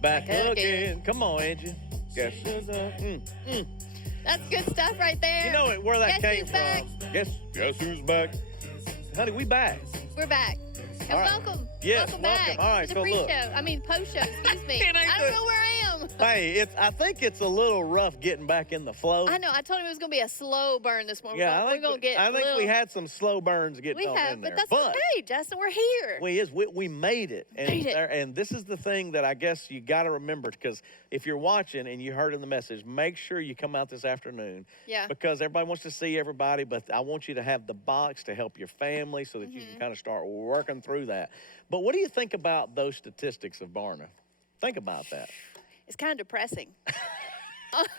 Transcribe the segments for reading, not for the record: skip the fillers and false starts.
Back again. Come on, Angie. Guess who's That's good stuff right there. You know where that Guess came who's from? back? Guess who's back? Honey, we back. We're back. And All right. welcome. Yes, welcome welcome. back. All right, to the so look. pre-show. I mean, post-show. Excuse me. It ain't I don't know where I am. Hey, I think it's a little rough getting back in the flow. I know. I told him it was going to be a slow burn this morning. Yeah, we're going to get. I think little, we had some slow burns getting We on have, in there. but that's okay, Justin. We're here. We made it. And, Made it. And this is the thing that I guess you got to remember, because if you're watching and you heard in the message, make sure you come out this afternoon. Yeah. Because everybody wants to see everybody, but I want you to have the box to help your family so that you can kind of start working through that. But what do you think about those statistics of Barna? Think about that. It's kind of depressing.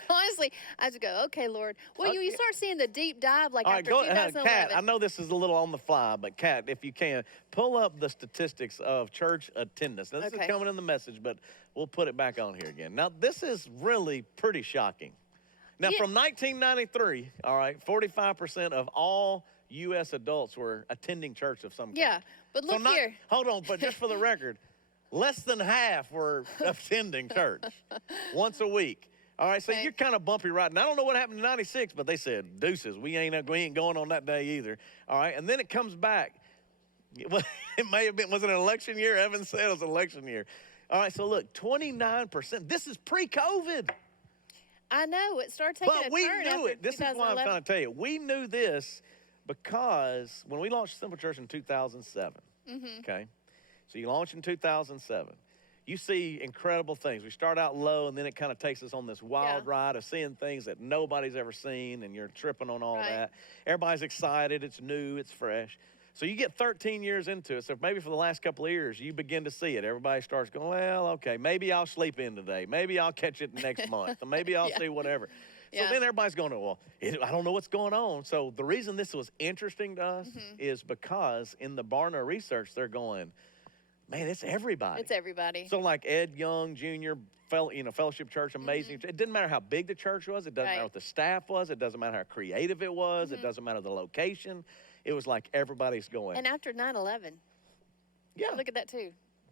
Honestly, I just go, okay, Lord. Well, you start seeing the deep dive like All right, after go 2011. Kat, I know this is a little on the fly, but Kat, if you can, pull up the statistics of church attendance. Now, this is coming in the message, but we'll put it back on here again. Now, this is really pretty shocking. Now, from 1993, all right, 45% of all U.S. adults were attending church of some kind. Yeah, but look here. Hold on, but just for the record, less than half were attending church once a week. All right, so you're kind of bumpy right now. I don't know what happened in 96, but they said, deuces, we ain't going on that day either. All right, and then it comes back. Well, it may have been, was it an election year? Evan said it was an election year. All right, so look, 29%. This is pre-COVID. I know. It started taking a turn. But we knew it. This is why I'm trying to tell you. We knew this because when we launched Simple Church in 2007, okay? So you launched in 2007. You see incredible things. We start out low, and then it kind of takes us on this wild ride of seeing things that nobody's ever seen, and you're tripping on all that. Everybody's excited. It's new. It's fresh. So you get 13 years into it. So maybe for the last couple of years, you begin to see it. Everybody starts going, well, okay, maybe I'll sleep in today. Maybe I'll catch it next month. Or maybe I'll see whatever. So then everybody's going, well, I don't know what's going on. So the reason this was interesting to us is because in the Barna research, they're going, man, it's everybody. It's everybody. So like Ed Young Jr., Fellowship Church, amazing. It didn't matter how big the church was. It doesn't matter what the staff was. It doesn't matter how creative it was. It doesn't matter the location. It was like everybody's going. And after 9/11. Yeah. Look at that too.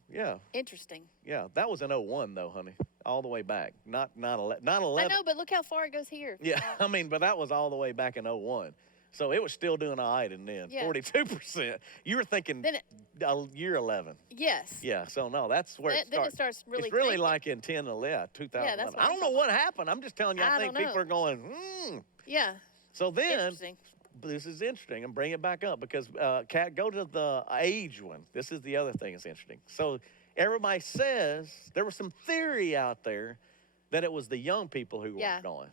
Yeah. Interesting. Yeah. That was in 01 though, honey. All the way back. Not 9/11. I know, but look how far it goes here. Yeah. I mean, but that was all the way back in 01. So it was still doing all right, and then 42%. You were thinking year 11. Yes. Yeah, so no, that's where it starts. Then it starts really It's really tanking. like in 10, 11, 2011. Yeah, that's what I don't know what happened. I'm just telling you, I think people are going, Yeah. So then, Interesting. this is interesting, and bring it back up because, Kat, go to the age one. This is the other thing that's interesting. So everybody says, there was some theory out there that it was the young people who weren't going.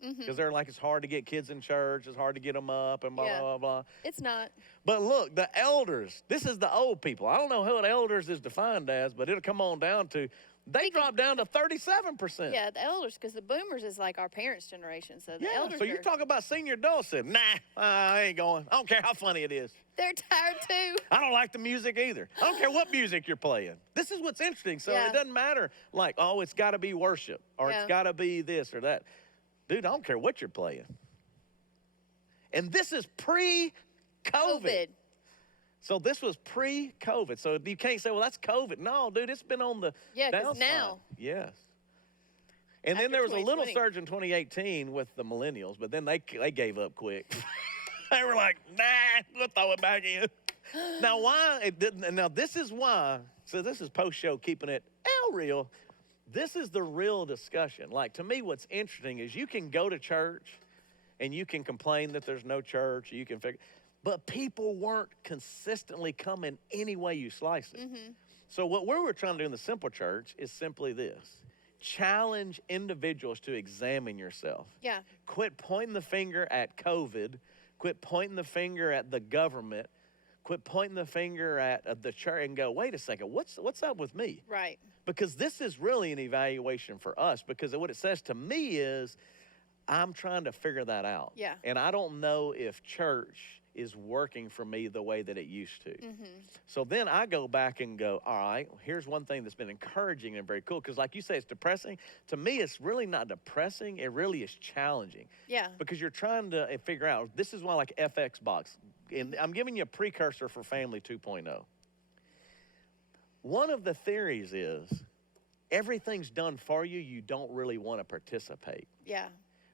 Because they're like, it's hard to get kids in church, it's hard to get them up, and blah, blah, blah, blah. It's not. But look, the elders, this is the old people. I don't know what elders is defined as, but it'll come on down to, they dropped down to 37%. Yeah, the elders, because the boomers is like our parents' generation. So the elders so you're talking about senior adults said, nah, I ain't going. I don't care how funny it is. They're tired too. I don't like the music either. I don't care what music you're playing. This is what's interesting. So it doesn't matter like, oh, it's got to be worship or it's got to be this or that. Dude, I don't care what you're playing. And this is pre-COVID. So this was pre-COVID. So you can't say, well, that's COVID. No, dude, it's been on the downside. Now. Yes. And then there was a little surge in 2018 with the millennials, but then they gave up quick. They were like, nah, we'll throw it back in. Now, why it didn't? Now, this is why. So this is post-show keeping it real. This is the real discussion. Like, to me, what's interesting is you can go to church and you can complain that there's no church. You can figure, but people weren't consistently coming any way you slice it. So what we were trying to do in the Simple Church is simply this. Challenge individuals to examine yourself. Yeah. Quit pointing the finger at COVID. Quit pointing the finger at the government. Quit pointing the finger at the church and go, wait a second, what's up with me? Right. Because this is really an evaluation for us, because what it says to me is I'm trying to figure that out. Yeah. And I don't know if church is working for me the way that it used to. So then I go back and go, all right, here's one thing that's been encouraging and very cool. Because like you say, it's depressing. To me, it's really not depressing. It really is challenging. Yeah. Because you're trying to figure out, this is why like FX Box, and I'm giving you a precursor for Family 2.0. One of the theories is everything's done for you, you don't really want to participate. Yeah.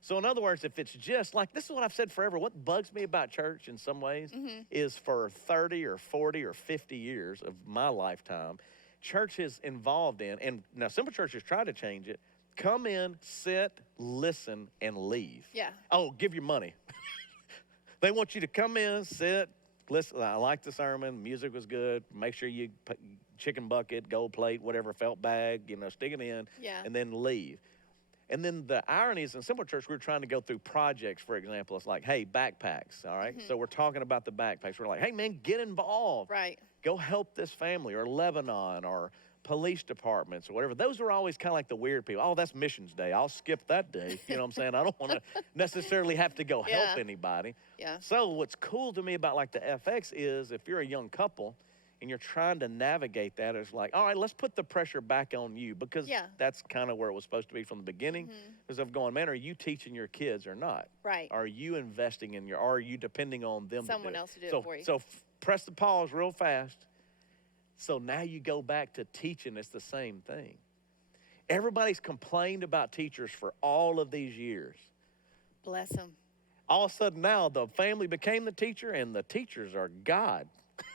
So in other words, if it's just like, this is what I've said forever, what bugs me about church in some ways is for 30 or 40 or 50 years of my lifetime, church is involved in, and now Simple Church has tried to change it, come in, sit, listen, and leave. Yeah. Oh, give your money. They want you to come in, sit, listen. I like the sermon, music was good, make sure you chicken bucket, gold plate, whatever, felt bag, stick it in, and then leave. And then the irony is in Simple Church, we're trying to go through projects, for example. It's like, hey, backpacks, all right? So we're talking about the backpacks. We're like, hey, man, get involved. Right. Go help this family, or Lebanon, or police departments, or whatever. Those are always kind of like the weird people. Oh, that's missions day. I'll skip that day. You know what I'm saying? I don't want to necessarily have to go help anybody. Yeah. So what's cool to me about like the FX is if you're a young couple, and you're trying to navigate that, it's like, all right, let's put the pressure back on you, because that's kind of where it was supposed to be from the beginning. Because of going, man, are you teaching your kids or not? Right. Are you investing in are you depending on them Someone else to do it for you. So press the pause real fast. So now you go back to teaching. It's the same thing. Everybody's complained about teachers for all of these years. Bless them. All of a sudden now the family became the teacher, and the teachers are God.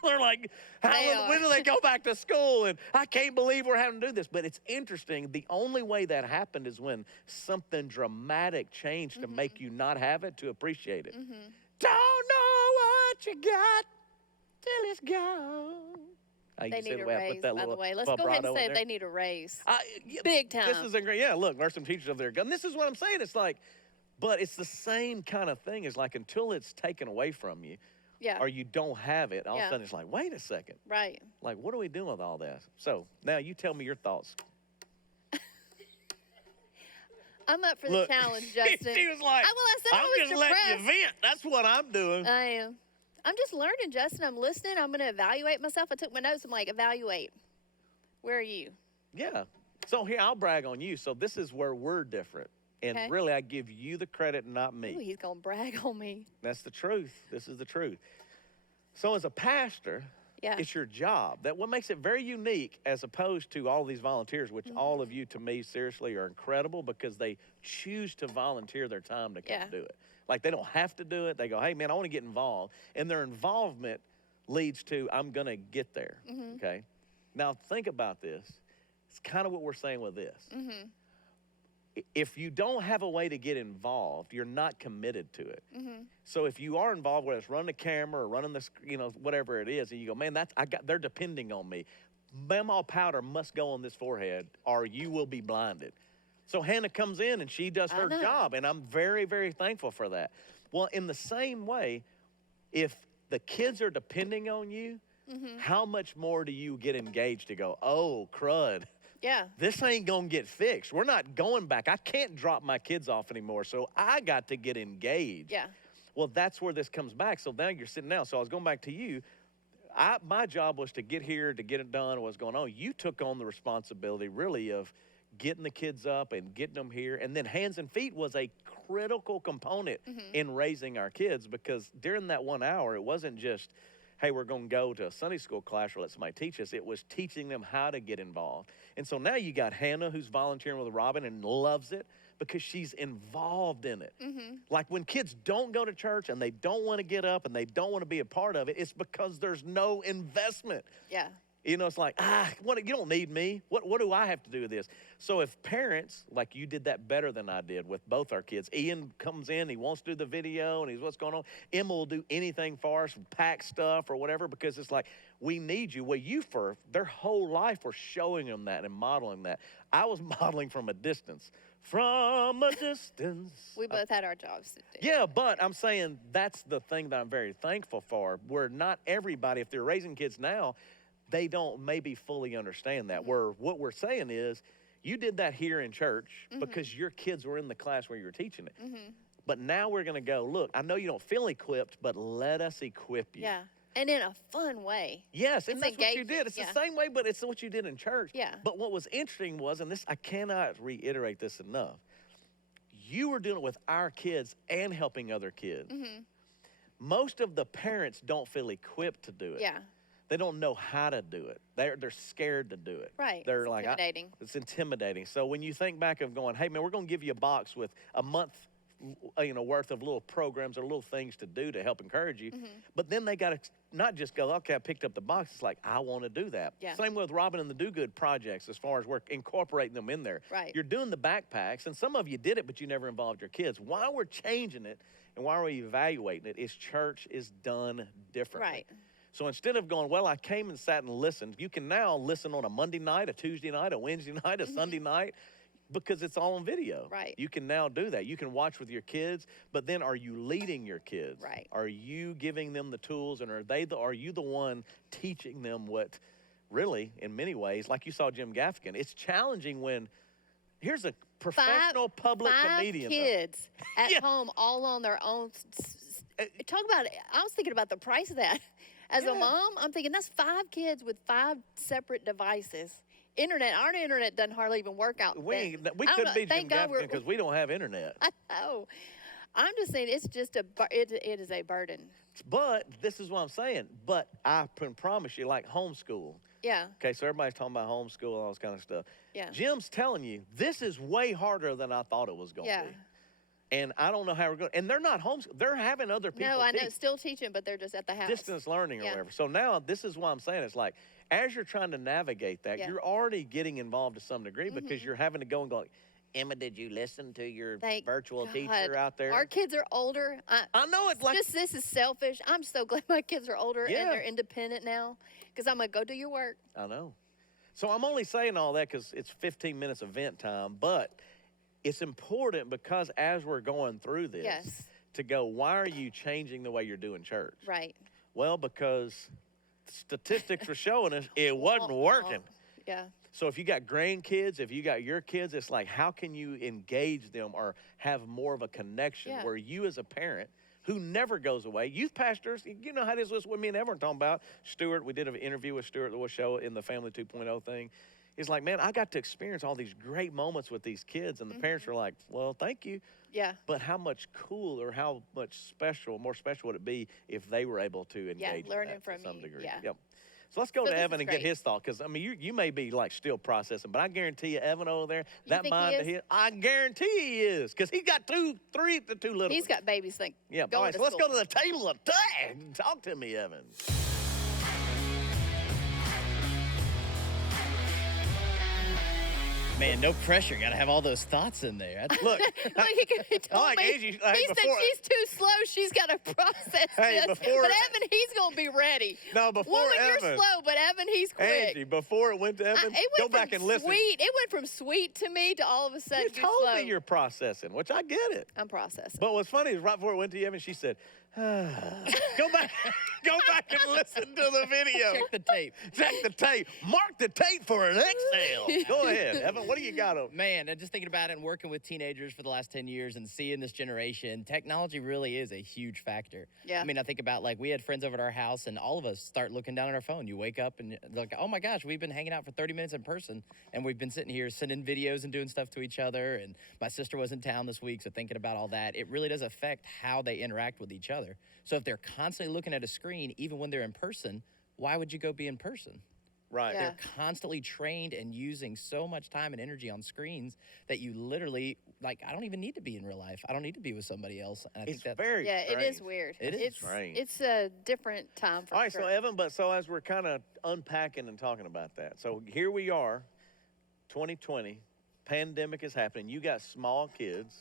They're like, when do they go back to school? And I can't believe we're having to do this. But it's interesting. The only way that happened is when something dramatic changed to make you not have it, to appreciate it. Don't know what you got till it's gone. They need a raise, by the way. Let's go ahead and say they need a raise. Big time. This is a great, look, there's some teachers over there. And this is what I'm saying. It's like, but it's the same kind of thing. It's like until it's taken away from you, or you don't have it, all of a sudden it's like, wait a second. Right. Like, what are we doing with all this? So now you tell me your thoughts. I'm up for the challenge, Justin. She was like, I'm just letting you vent. That's what I'm doing. I am. I'm just learning, Justin. I'm listening. I'm going to evaluate myself. I took my notes. I'm like, evaluate. Where are you? Yeah. So here, I'll brag on you. So this is where we're different. And really, I give you the credit, not me. Ooh, he's going to brag on me. That's the truth. This is the truth. So as a pastor, it's your job. That what makes it very unique as opposed to all these volunteers, which all of you, to me, seriously, are incredible because they choose to volunteer their time to come do it. Like, they don't have to do it. They go, hey, man, I want to get involved. And their involvement leads to, I'm going to get there, okay? Now, think about this. It's kind of what we're saying with this. If you don't have a way to get involved, you're not committed to it. So if you are involved, whether it's running the camera or running the, whatever it is, and you go, man, they're depending on me. Mammal powder must go on this forehead or you will be blinded. So Hannah comes in and she does her job, and I'm very, very thankful for that. Well, in the same way, if the kids are depending on you, how much more do you get engaged to go, oh, crud. Yeah. This ain't going to get fixed. We're not going back. I can't drop my kids off anymore, so I got to get engaged. Yeah. Well, that's where this comes back. So now you're sitting down. So I was going back to you. My job was to get here, to get it done, what's going on. You took on the responsibility, really, of getting the kids up and getting them here. And then hands and feet was a critical component in raising our kids, because during that 1 hour, it wasn't just, hey, we're going to go to a Sunday school class or let somebody teach us. It was teaching them how to get involved. And so now you got Hannah, who's volunteering with Robin and loves it because she's involved in it. Like when kids don't go to church and they don't want to get up and they don't want to be a part of it, it's because there's no investment. Yeah. It's like, you don't need me. What do I have to do with this? So if parents, like you did that better than I did with both our kids. Ian comes in, he wants to do the video, and he's what's going on. Emma will do anything for us, pack stuff or whatever, because it's like, we need you. Well, you, for their whole life, were showing them that and modeling that. I was modeling from a distance. From a distance. We both had our jobs to do. Yeah, but I'm saying that's the thing that I'm very thankful for, where not everybody, if they're raising kids now, they don't maybe fully understand that. Where what we're saying is, you did that here in church because your kids were in the class where you were teaching it. But now we're going to go, look, I know you don't feel equipped, but let us equip you. Yeah, and in a fun way. Yes, and that's what you did. It's the same way, but it's what you did in church. Yeah. But what was interesting was, and this, I cannot reiterate this enough, you were doing it with our kids and helping other kids. Most of the parents don't feel equipped to do it. Yeah. they don't know how to do it. They're scared to do it. Right. They're It's like, intimidating. it's intimidating. So when you think back of going, hey man, we're going to give you a box with a month, worth of little programs or little things to do to help encourage you. But then they got to not just go, okay, I picked up the box. It's like, I want to do that. Yeah. Same with Robin and the Do Good projects as far as we're incorporating them in there. Right. You're doing the backpacks, and some of you did it, but you never involved your kids. Why we're changing it and why we're evaluating it is church is done differently. Right. So instead of going, well, I came and sat and listened, you can now listen on a Monday night, a Tuesday night, a Wednesday night, a Sunday night, because it's all on video. Right. You can now do that. You can watch with your kids, but then are you leading your kids? Right. Are you giving them the tools, and are you the one teaching them what really, in many ways, like you saw Jim Gaffigan, it's challenging when here's a professional public comedian. 5 kids at Yeah. home all on their own. Talk about it. I was thinking about the price of that. As a mom, I'm thinking that's 5 kids with 5 separate devices. Our internet doesn't hardly even work out. We I don't couldn't know. be Jim Thank God Gaffigan because we don't have internet. I know. I'm just saying it's just it is a burden. But this is what I'm saying. But I can promise you, like homeschool. Yeah. Okay, so everybody's talking about homeschool, all this kind of stuff. Yeah. Jim's telling you, this is way harder than I thought it was going to be. And I don't know how we're going. And they're not homeschool. They're having other people No, I know. teach. Still teaching, but they're just at the house. Distance learning or Yeah. whatever. So now this is what I'm saying. It's like, as you're trying to navigate that, Yeah. you're already getting involved to some degree because you're having to go and go, Emma, did you listen to your Thank virtual God. teacher out there? Our kids are older. I know it. Like, This is selfish. I'm so glad my kids are older Yeah. and they're independent now because I'm going to go do your work. I know. So I'm only saying all that because it's 15 minutes of vent time, but it's important because as we're going through this, Yes. to go, why are you changing the way you're doing church? Right. Well, because statistics were showing us it wasn't working. Yeah. So if you got grandkids, if you got your kids, it's like, how can you engage them or have more of a connection Yeah. where you as a parent who never goes away, youth pastors, you know how it is with me and everyone talking about. Stuart, we did an interview with Stuart that we'll show in the Family 2.0 thing. He's like, man, I got to experience all these great moments with these kids. And the parents are like, well, thank you. Yeah. But how much cooler, how much more special would it be if they were able to engage in learning that from to some you. degree? Yeah. Yep. So let's go So to this Evan is and get great. his thought. Because, I mean, you may be, like, still processing. But I guarantee you, Evan over there, that think he mind of is? his, I guarantee he is. Because he got two little He's ones. got babies think. Yeah. going All right, to so let's go school. to the table of tag. Talk to me, Evan. Man, no pressure. Got to have all those thoughts in there. Look. Look, he told like me, Angie, like he said before- she's too slow. She's got to process Hey, this. before- But Evan, he's going to be ready. No, before Woman, you're Evan. slow, but Evan, he's quick. Angie, before it went to Evan, It go went back from and listen. Sweet. It went from sweet to me to all of a sudden You too told slow. me you're processing, which I get it. I'm processing. But what's funny is right before it went to Evan, she said, go back and listen to the video. Check the tape. Check the tape. Mark the tape for an exhale. Go ahead, Evan. What do you got on? Man, I'm just thinking about it and working with teenagers for the last 10 years and seeing this generation, technology really is a huge factor. Yeah. I mean, I think about, like, we had friends over at our house and all of us start looking down at our phone. You wake up and they're like, oh my gosh, we've been hanging out for 30 minutes in person and we've been sitting here sending videos and doing stuff to each other. And my sister was in town this week, so thinking about all that, it really does affect how they interact with each other. So if they're constantly looking at a screen, even when they're in person, why would you go be in person? Right. Yeah. They're constantly trained and using so much time and energy on screens that you literally, like, I don't even need to be in real life. I don't need to be with somebody else. And I It's think that's very yeah, strange. it is weird. It is it's, strange. It's a different time for All right, sure. so Evan, so as we're kind of unpacking and talking about that, so here we are, 2020, pandemic is happening. You got small kids.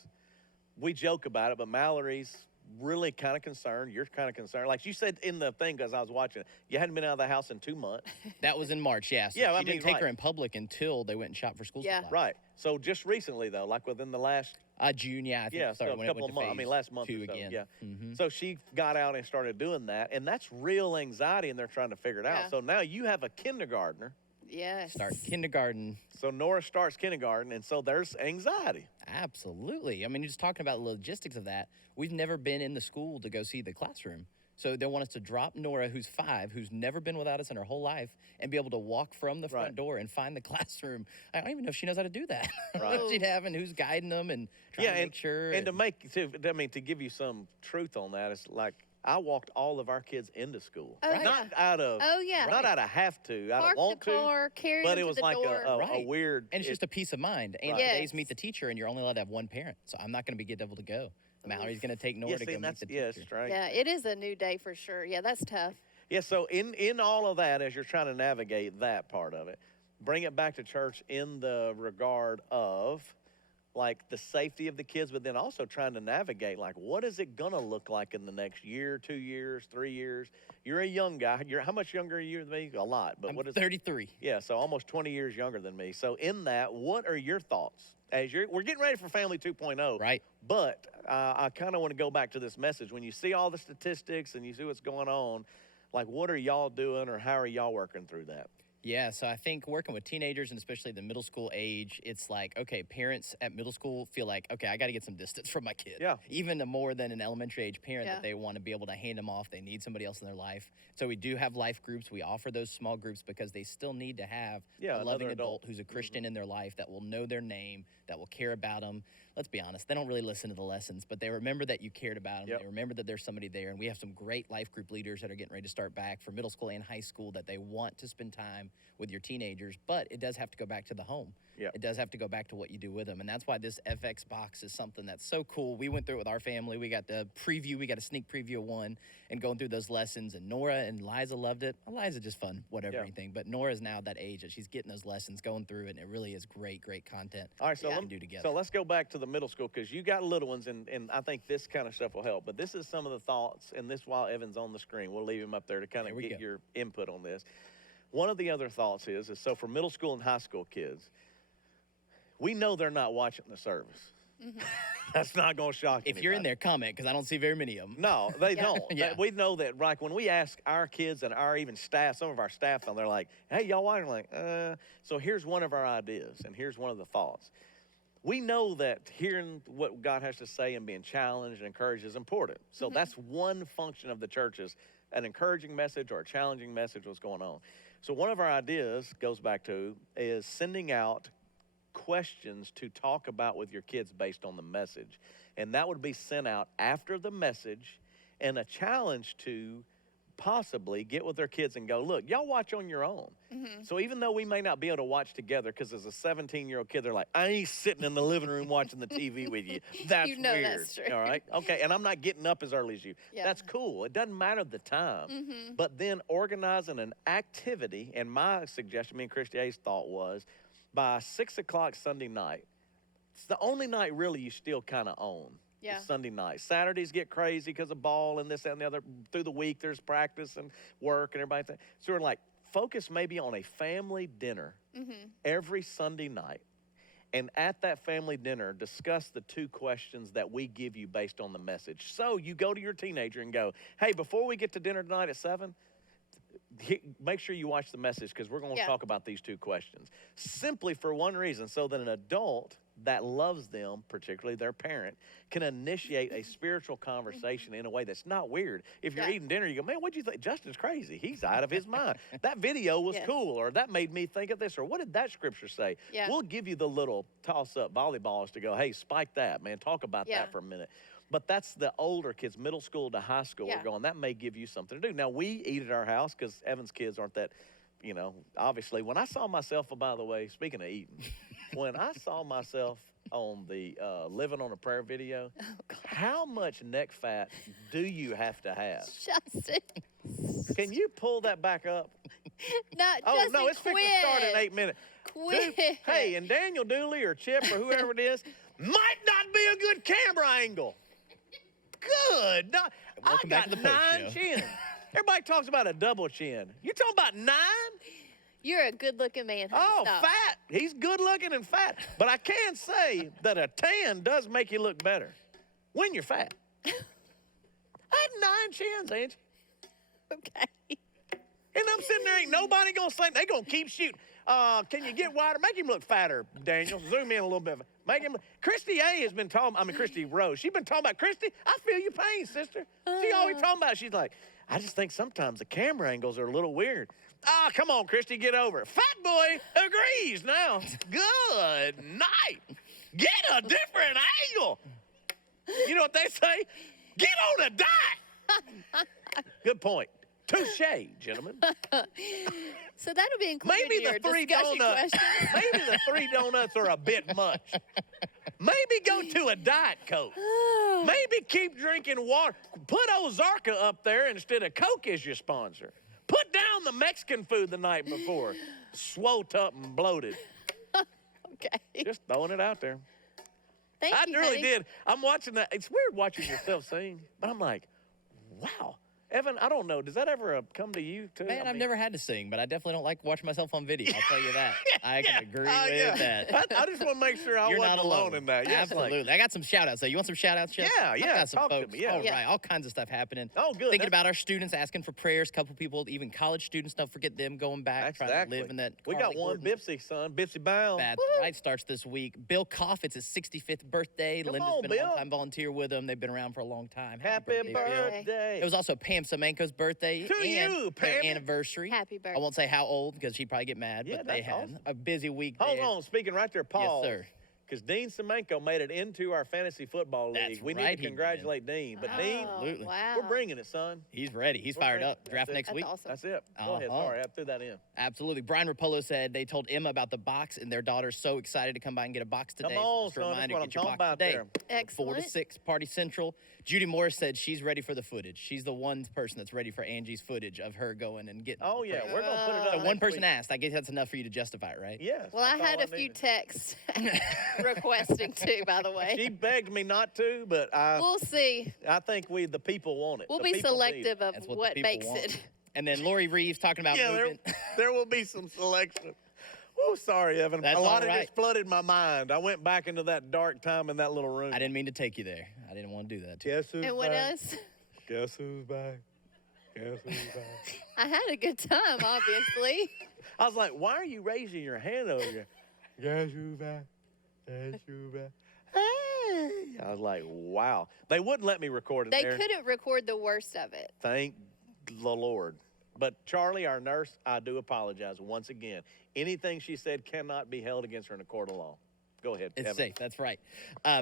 We joke about it, but Mallory's really kind of concerned. You're kind of concerned. Like you said in the thing, because I was watching it, you hadn't been out of the house in 2 months. that was in March, yeah. So Yeah, I she didn't mean, take her right. in public until they went and shopped for school Yeah. supplies. Right. So just recently, though, like within the last June, yeah, I think yeah, it started so a when couple it of went to months. I mean, phase last month 2 or so. again. Yeah. Mhm. So she got out and started doing that, and that's real anxiety, and they're trying to figure it out. Yeah. So now you have a kindergartner. Yes. Start kindergarten. So Nora starts kindergarten, and so there's anxiety. Absolutely. I mean, you're just talking about the logistics of that. We've never been in the school to go see the classroom. So they want us to drop Nora, who's 5, who's never been without us in her whole life, and be able to walk from the front Right. door and find the classroom. I don't even know if she knows how to do that. Right. She'd have and who's guiding them and trying to make sure. And to give you some truth on that, it's like I walked all of our kids into school. Oh, yeah. Not out of not out of have to, I Park don't want the car, carry but them it to was the like door. a weird. And it's just a peace of mind. And Right. today's Yes. meet the teacher, and you're only allowed to have one parent. So I'm not going to be able to go. Mallory's going to take Nora to go meet the teacher. Yes, right. Yeah, it is a new day for sure. Yeah, that's tough. Yeah, so in all of that, as you're trying to navigate that part of it, bring it back to church in the regard of like the safety of the kids, but then also trying to navigate like what is it gonna look like in the next year, 2 years, 3 years? You're a young guy. You're how much younger are you than me? A lot, but I'm what is 33. Yeah, so almost 20 years younger than me. So in that, what are your thoughts? We're getting ready for Family 2.0. Right. But I kind of want to go back to this message. When you see all the statistics and you see what's going on, like what are y'all doing or how are y'all working through that? Yeah, so I think working with teenagers and especially the middle school age, it's like, okay, parents at middle school feel like, okay, I got to get some distance from my kid. Yeah. Even more than an elementary age parent Yeah. that they want to be able to hand them off. They need somebody else in their life. So we do have life groups. We offer those small groups because they still need to have a loving another adult. who's a Christian in their life that will know their name, that will care about them. Let's be honest, they don't really listen to the lessons, but they remember that you cared about them. Yep. They remember that there's somebody there. And we have some great life group leaders that are getting ready to start back for middle school and high school that they want to spend time with your teenagers, but it does have to go back to the home. Yep. It does have to go back to what you do with them. And that's why this FX box is something that's so cool. We went through it with our family. We got the preview. We got a sneak preview of one and going through those lessons. And Nora and Liza loved it. Liza just fun, whatever, Yeah. anything. But Nora's now that age that she's getting those lessons, going through it. And it really is great, great content. All right, so, we can do together. so let's go back to the middle school because you got little ones, and I think this kind of stuff will help. But this is some of the thoughts, and this while Evan's on the screen, we'll leave him up there to kind There of we get go. your input on this. One of the other thoughts is so for middle school and high school kids, we know they're not watching the service. That's not going to shock if you're in anybody. there, comment because I don't see very many of them. No, they Yeah. don't. Yeah. We know that, like, when we ask our kids and our even staff, some of our staff, they're like, hey, y'all watching? Like, So here's one of our ideas, and here's one of the thoughts. We know that hearing what God has to say and being challenged and encouraged is important. So that's one function of the church is an encouraging message or a challenging message, what's going on. So one of our ideas goes back to is sending out questions to talk about with your kids based on the message. And that would be sent out after the message and a challenge to possibly get with their kids and go, look, y'all watch on your own. So even though we may not be able to watch together, because as a 17-year-old kid, they're like, I ain't sitting in the living room watching the TV with you. That's You know weird. that's true. All right? Okay, and I'm not getting up as early as you. Yeah. That's cool. It doesn't matter the time. But then organizing an activity, and my suggestion, me and Christy A's thought was, by 6 o'clock Sunday night, it's the only night really you still kind of own. Yeah. It's Sunday night. Saturdays get crazy because of ball and this, that, and the other. Through the week, there's practice and work and everybody. So we're like, focus maybe on a family dinner every Sunday night. And at that family dinner, discuss the 2 questions that we give you based on the message. So you go to your teenager and go, hey, before we get to dinner tonight at 7, make sure you watch the message because we're going to Yeah. talk about these 2 questions. Simply for one reason, so that an adult that loves them, particularly their parent, can initiate a spiritual conversation in a way that's not weird. If you're Yeah. eating dinner, you go, man, what'd you think? Justin's crazy. He's out of his mind. That video was Yes. cool, or that made me think of this, or what did that scripture say? Yeah. We'll give you the little toss-up volleyballs to go, hey, spike that, man. Talk about Yeah. that for a minute. But that's the older kids, middle school to high school. Yeah. We're going, that may give you something to do. Now, we eat at our house because Evan's kids aren't that, obviously. When I saw myself, by the way, speaking of eating, when I saw myself on the Living on a Prayer video, how much neck fat do you have to have? Justin. Can you pull that back up? No, Oh, Justin, no, it's fixing to start in quit. 8 minutes. Quit. Dude, hey, and Daniel Dooley or Chip or whoever it is, might not be a good camera angle. Good. No, I Welcome back got to the 9 post show. chins. Everybody talks about a double chin. You talking about 9? You're a good-looking man. honey. Oh, Stop. fat. He's good looking and fat. But I can say that a tan does make you look better when you're fat. I had 9 chins, Angie. Okay. And I'm sitting there, ain't nobody gonna say, they gonna keep shooting. Can you get wider? Make him look fatter, Daniel. Zoom in a little bit. Make him. Christy A has been talking, Christy Rose, she's been talking about, Christy, I feel your pain, sister. She always talking about, she's like, I just think sometimes the camera angles are a little weird. Ah, come on, Christy, get over it. Fat boy agrees now. Good night. Get a different angle. You know what they say? Get on a diet. Good point. Touche, gentlemen. So that'll be included Maybe in your the 3 discussion donuts. questions. Maybe the 3 donuts are a bit much. Maybe go to a Diet Coke. Maybe keep drinking water. Put Ozarka up there instead of Coke as your sponsor. Put down the Mexican food the night before. Swolled up and bloated. Okay. Just throwing it out there. Thank I you, really honey. did. I'm watching that. It's weird watching yourself sing, but I'm like, wow. Evan, I don't know. Does that ever come to you, too? Man, I've never had to sing, but I definitely don't like watching myself on video. I'll tell you that. I can agree with yeah. that. I just want to make sure I You're wasn't not alone in that. Yes, like- Absolutely. I got some shout outs. So you want some shout outs, Chef? Yeah, I've yeah, got some talk to folks. me, yeah. All Yeah. right. All kinds of stuff happening. Oh, good. Thinking about our students, asking for prayers. A couple people, even college students, don't forget them going back, trying Exactly. to live in that. We got Carly one Gordon. Bipsy, son. Bipsy bound. That's right. Starts this week. Bill Koff, it's his 65th birthday. Come Linda's on, been a Bill. long-time volunteer with them. They've been around for a long time. Happy Bill. birthday. It was also Pam Semenko's birthday To and you, her Pammy. anniversary. Happy I birthday. won't say how old because she'd probably get mad, Yeah, but they that's had awesome. a busy week Hold there. on. Speaking right there, Paul. Yes, sir. Because Dean Semenko made it into our fantasy football league. That's We right, need he to did. congratulate Dean. But Dean, Absolutely. Wow. we're bringing it, son. He's ready. He's We're fired ready. up. Draft That's next That's week. awesome. That's it. Go ahead. Uh-huh. Sorry, I threw that in. Absolutely. Brian Rapolo said they told Emma about the box, and their daughter's so excited to come by and get a box today. Come So on, just a son. That's reminder, what I'm get your talking box about today. there. 4 to Excellent. 6, Party Central. Judy Morris said she's ready for the footage. She's the one person that's ready for Angie's footage of her going and getting. Oh, the yeah. prayer. We're going to put it up. So one next person week. asked. I guess that's enough for you to justify it, right? Yes. Well, I that's had all a few needed. texts requesting to, by the way. She begged me not to, but We'll see. I think the people want it. We'll The be people need it. selective of That's what the what people makes want. it. And then Lori Reeves talking about Yeah, moving. there will be some selection. Oh, sorry, Evan. That's a lot all of right. this flooded my mind. I went back into that dark time in that little room. I didn't mean to take you there. I didn't want to do that to you. Guess who's And what back? else? Guess who's back? Guess who's back? I had a good time, obviously. I was like, why are you raising your hand over here? Guess who's back? Guess who's back? Hey! I was like, wow. They wouldn't let me record it They there. couldn't record the worst of it. Thank the Lord. But Charlie, our nurse, I do apologize once again. Anything she said cannot be held against her in a court of law. Go ahead, It's Evan. safe. That's right.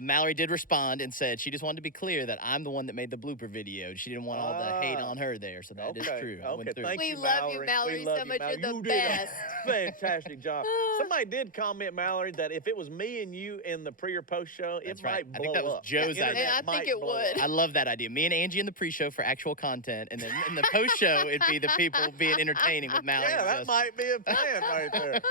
Mallory did respond and said she just wanted to be clear that I'm the one that made the blooper video. She didn't want all the hate on her there. So that is Okay, true. I okay, went through. thank We you, love you, Mallory, We love so you, much. Mallory. You're the You did a best. fantastic job. Somebody did comment, Mallory, that if it was me and you in the pre or post show, That's it right. might I blow think that was up. Joe's The idea. internet I think might it blow would. up. I love that idea. Me and Angie in the pre-show for actual content, and then in the post-show, it'd be the people being entertaining with Mallory. Yeah, and that Justin. might be a plan right there.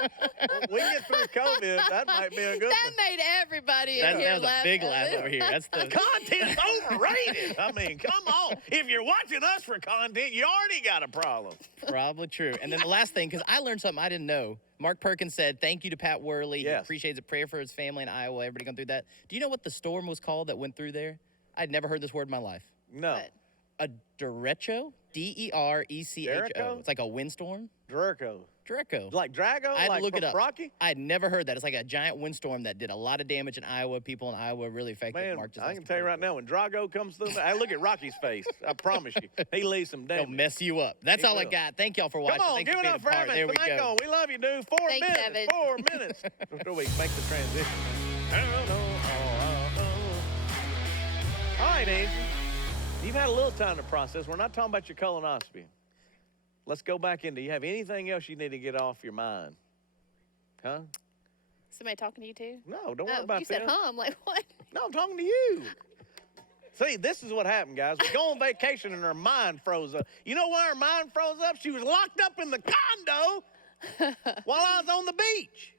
When we get through COVID, that might be a good That one. made everybody in That here was a laugh. big laugh over here. That's the. Content's overrated. I mean, come on. If you're watching us for content, you already got a problem. Probably true. And then the last thing, because I learned something I didn't know. Mark Perkins said, thank you to Pat Worley. He Yes. appreciates a prayer for his family in Iowa. Everybody going through that. Do you know what the storm was called that went through there? I'd never heard this word in my life. No. But A derecho? D-E-R-E-C-H-O. Derecho? It's like a windstorm. Draco. Derecho. Like Drago? I had like to look from it up. Rocky? I had never heard that. It's like a giant windstorm that did a lot of damage in Iowa. People in Iowa really affected. Man, Mark just I has can to tell you pray right for now, when Drago comes through, I look at Rocky's face. I promise you. He leaves some it. They'll damage. mess you up. That's He all I will. got. Thank y'all for watching. Come on, Thanks give for it being up a for part. Evan There we Semenko. go. We love you, dude. 4 Thanks, minutes. Evan. 4 minutes. Before we make the transition. All right, Angie. You've had a little time to process. We're not talking about your colonoscopy. Let's go back into. You have anything else you need to get off your mind? Huh? somebody talking to you too? No, don't worry Oh, about you said, that. huh? I'm like, what? No, I'm talking to you. See, this is what happened, guys. We go on vacation and her mind froze up. You know why her mind froze up? She was locked up in the condo while I was on the beach.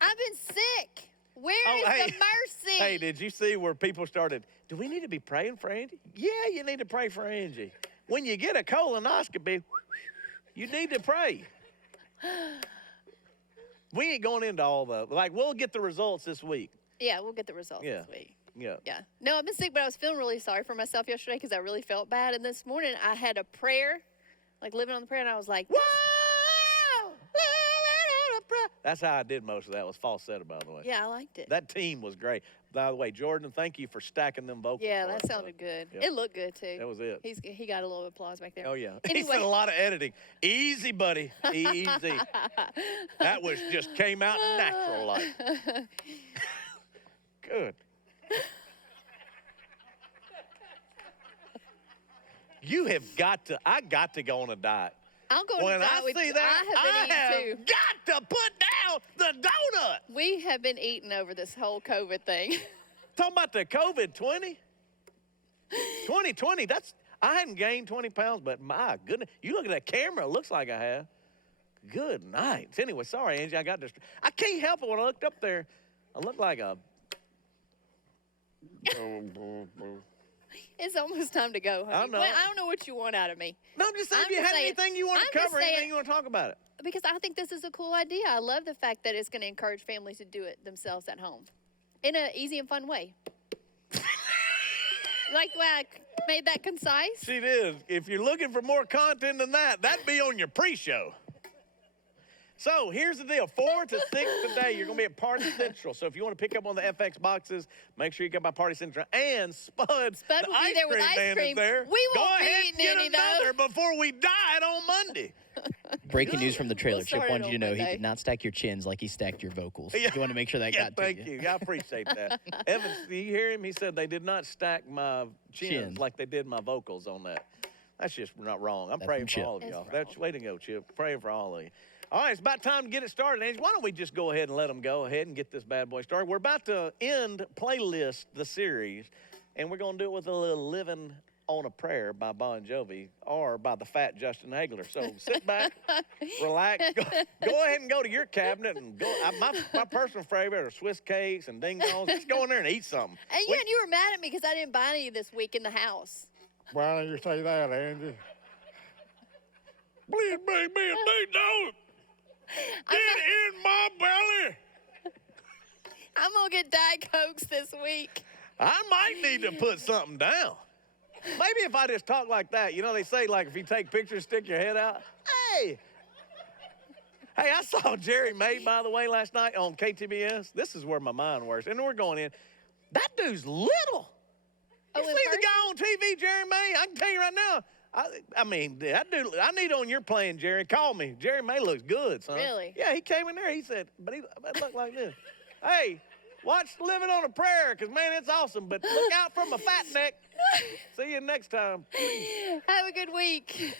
I've been sick. Where is Oh, hey. the mercy? Hey, did you see where people started, do we need to be praying for Angie? Yeah, you need to pray for Angie. When you get a colonoscopy, you need to pray. We ain't going into all the, like, we'll get the results this week. Yeah, we'll get the results Yeah. this week. Yeah. Yeah. No, I've been sick, but I was feeling really sorry for myself yesterday because I really felt bad. And this morning I had a prayer, like living on the prayer, and I was like, Whoa! That's how I did most of that, was falsetto, by the way. yeah, I liked it. That team was great. By the way, Jordan, thank you for stacking them vocals. Yeah, for that us, sounded good. Yep. It looked good too. That was it. He got a little applause back there. Oh, yeah. He Anyway. said a lot of editing. Easy, buddy. Easy. That was just came out natural like. Good. You have got to. I got to go on a diet. I'll go When to I diet with see you. that, I have been eating too. got to put down the donut. We have been eating over this whole COVID thing. Talking about the COVID 2020. I hadn't gained 20 pounds, but my goodness, you look at that camera. It looks like I have. Good night. Anyway, sorry, Angie. I got distracted. I can't help it when I looked up there. I looked like a. It's almost time to go, honey. I know. Well, I don't know what you want out of me. No, I'm just saying. I'm If you just had saying- anything you want I'm to just cover, saying- anything you want to talk about it. Because I think this is a cool idea. I love the fact that it's going to encourage families to do it themselves at home in an easy and fun way. Like the way I made that concise. She did. If you're looking for more content than that, that'd be on your pre-show. So here's the deal. 4 to 6 today, you're going to be at Party Central. So if you want to pick up on the FX boxes, make sure you come by Party Central. And Spud Spud the will be there with cream ice man, cream. is there. We Go won't be ahead eating and get any, though. another before we died on Monday. Breaking news from the trailer. We'll Chip start it wanted you to on know he Monday. did not stack your chins like he stacked your vocals. Yeah. You want to make sure that Yeah, got to thank you. I appreciate that. Evans, do you hear him? He said they did not stack my chins Chins. like they did my vocals on that. That's just not wrong. I'm That's praying from for Chip. all of That's y'all. wrong. That's way to go, Chip. Praying for all of you. All right, it's about time to get it started, Angie. Why don't we just go ahead and let them go ahead and get this bad boy started? We're about to end playlist the series, and we're going to do it with a little Living on a Prayer by Bon Jovi or by the fat Justin Hagler. So sit back, relax, go ahead and go to your cabinet and go. My personal favorite are Swiss cakes and ding dongs. Just go in there and eat something. And yeah, and you were mad at me because I didn't buy any this week in the house. Why do you say that, Angie? Please bring me a ding dong. Get in my belly. I'm going to get Diet Cokes this week. I might need to put something down. Maybe if I just talk like that, you know, they say, like, if you take pictures, stick your head out. Hey, I saw Jerry May, by the way, last night on KTBS. This is where my mind works. And we're going in. That dude's little. Oh, You in see the person? guy on TV, Jerry May? I can tell you right now. I mean, that dude, I need on your plane, Jerry. Call me. Jerry May looks good, son. Really? Yeah, he came in there. He said, but he looked like this. Hey, watch Living on a Prayer, because, man, it's awesome. But look out for my fat neck. See you next time. Have a good week.